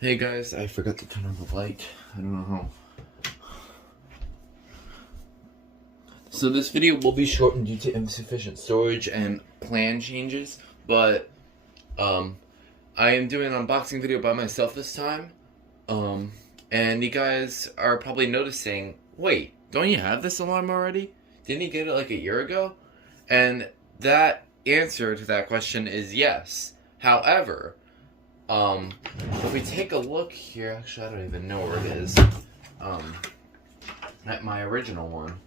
Hey guys, I forgot to turn on the light. I don't know how. So this video will be shortened due to insufficient storage and plan changes, but I am doing an unboxing video by myself this time. And you guys are probably noticing, wait, don't you have this alarm already? Didn't you get it like a year ago? And that answer to that question is yes. However, if we take a look here, actually I don't even know where it is, at my original one.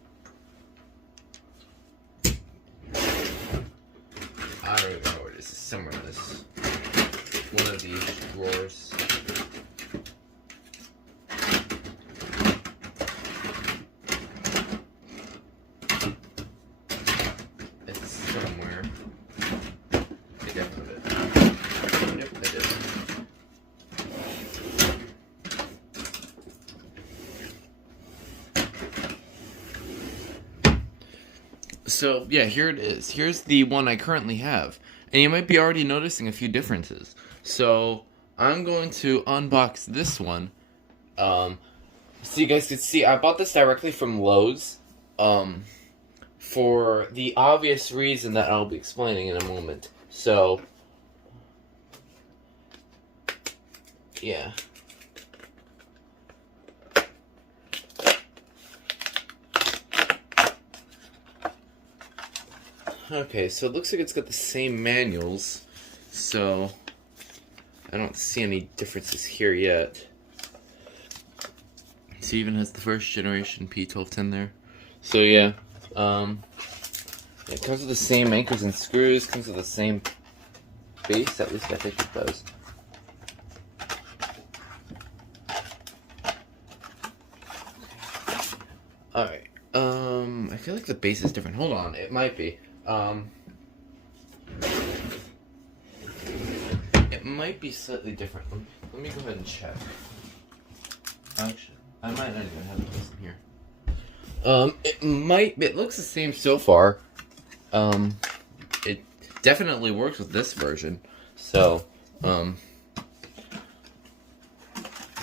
I don't even know where it is. It's somewhere in this, one of these drawers. It's somewhere. I definitely put it. Yep, I did. So, yeah, here it is. Here's the one I currently have. And you might be already noticing a few differences. So, I'm going to unbox this one. So you guys can see, I bought this directly from Lowe's. For the obvious reason that I'll be explaining in a moment. So, yeah. Okay, so it looks like it's got the same manuals, so I don't see any differences here yet. It even has the first generation P1210 there. So yeah, it comes with the same anchors and screws, comes with the same base, at least I think it does. Alright, I feel like the base is different. Hold on, it might be. It might be slightly different. Let me go ahead and check. Actually, I might not even have this in here. It looks the same so far. It definitely works with this version. So,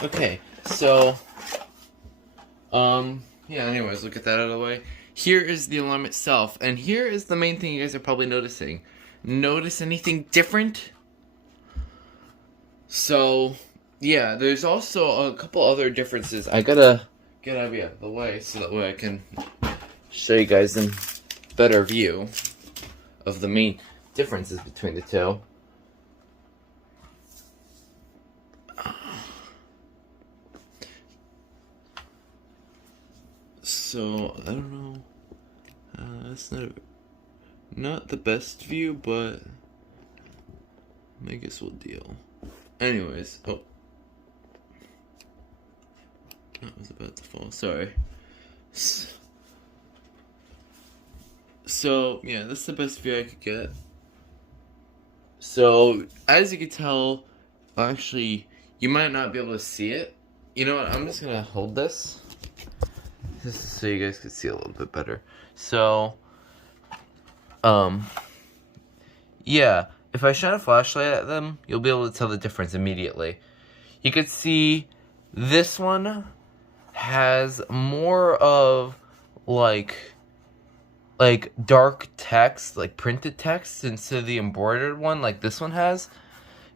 okay, so, yeah, anyways, look at that out of the way. Here is the alarm itself, and here is the main thing you guys are probably noticing. Notice anything different? So, yeah, there's also a couple other differences. I gotta get out of the way so that way I can show you guys in better view of the main differences between the two. So, I don't know. That's not the best view, but I guess we'll deal. Anyways, oh. That was about to fall, sorry. So, yeah, this is the best view I could get. So, as you can tell, actually, you might not be able to see it. You know what, I'm just gonna hold this. Just so you guys can see a little bit better. So, yeah, if I shine a flashlight at them, you'll be able to tell the difference immediately. You could see this one has more of, like dark text, like printed text, instead of the embroidered one like this one has.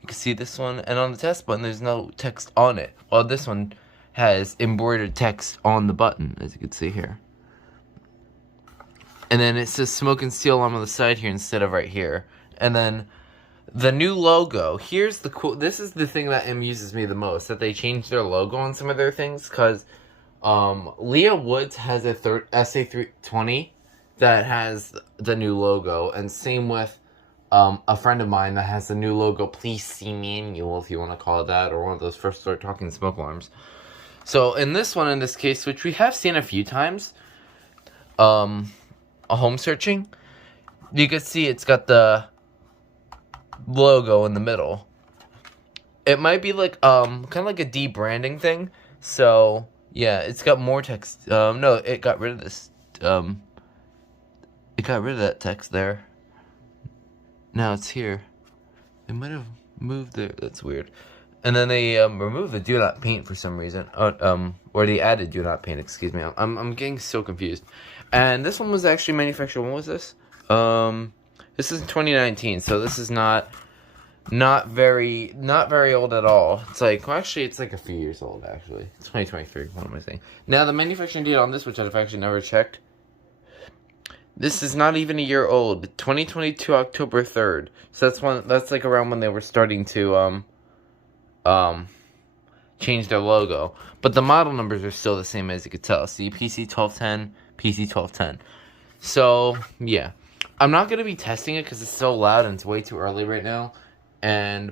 You can see this one, and on the test button, there's no text on it, while this one has embroidered text on the button, as you can see here. And then it says Smoke and Steel on the side here instead of right here. And then the new logo, here's the cool, this is the thing that amuses me the most, that they changed their logo on some of their things, because Leah Woods has a SA320 that has the new logo, and same with a friend of mine that has the new logo, Please See Manual, if you want to call it that, or one of those first start talking smoke alarms. So in this one, in this case, which we have seen a few times, a home searching, you can see it's got the logo in the middle. It might be like kind of like a debranding thing. So yeah, it's got more text. No, it got rid of this. It got rid of that text there. Now it's here. It might have moved there. That's weird. And then they removed the do not paint for some reason. Or they added do not paint. Excuse me. I'm getting so confused. And this one was actually manufactured. When was this? This is 2019. So this is not very old at all. It's like, well, actually, it's like a few years old. Actually, it's 2023. What am I saying? Now the manufacturing date on this, which I've actually never checked. This is not even a year old. 2022 October 3rd. So that's like around when they were starting to change their logo. But the model numbers are still the same, as you could tell. See, PC 1210, PC 1210. So, yeah. I'm not going to be testing it because it's so loud and it's way too early right now.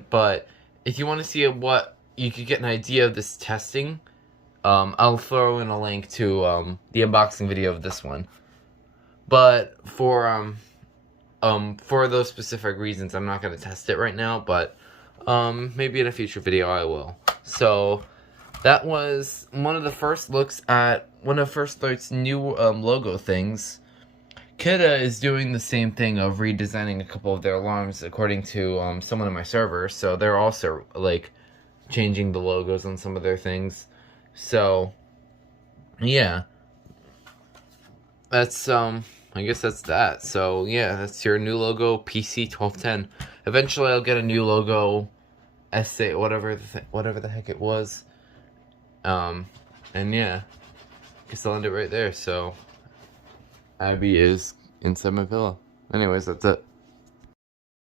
But if you want to see what you could get an idea of this testing, I'll throw in a link to the unboxing video of this one. But for those specific reasons, I'm not going to test it right now, but maybe in a future video I will. So that was one of the first looks at one of Firstlight's new logo things. Kidda is doing the same thing of redesigning a couple of their alarms according to someone in my server, so they're also like changing the logos on some of their things. So yeah, that's I guess that's that. So yeah, that's your new logo, PC 1210. Eventually I'll get a new logo, SA, whatever the heck it was. And yeah, guess I'll end it right there. So Abby is inside my pillow. Anyways, that's it.